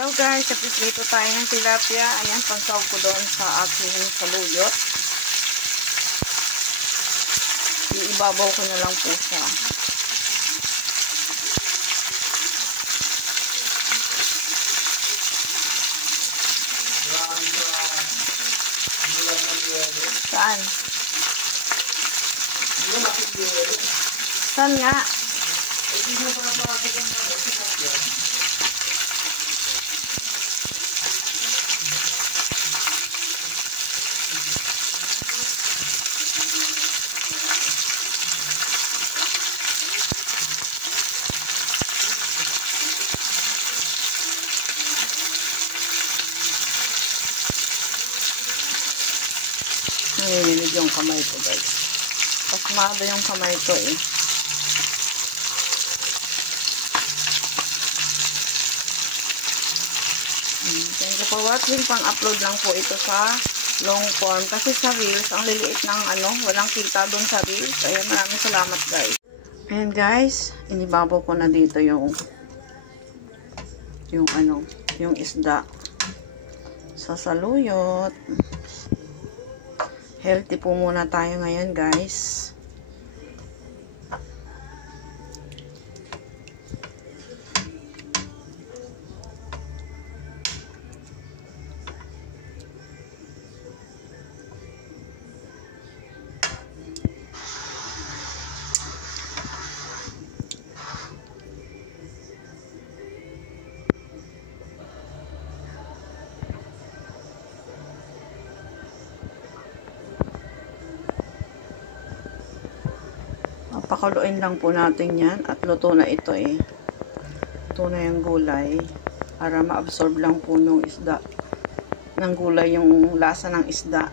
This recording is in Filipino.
Hello guys, prito tayo ng tilapia. Ayan, pansawag ko doon sa aking saluyot. Iibabaw ko na lang po siya. Saan? Saan nga? Nanginginig yung kamay ko guys. Pasmado yung kamay ko eh. Thank you for watching. Pang-upload lang po ito sa long form. Kasi sa reels, ang liliit ng walang kita doon sa reels. Ayan, maraming salamat guys. Ayan guys, inibabaw ko na dito yung isda sa saluyot. Healthy po muna tayo ngayon guys. Pakuluin lang po natin yan at luto na ito eh. Luto na yung gulay para ma-absorb lang po ng isda ng gulay yung lasa ng isda.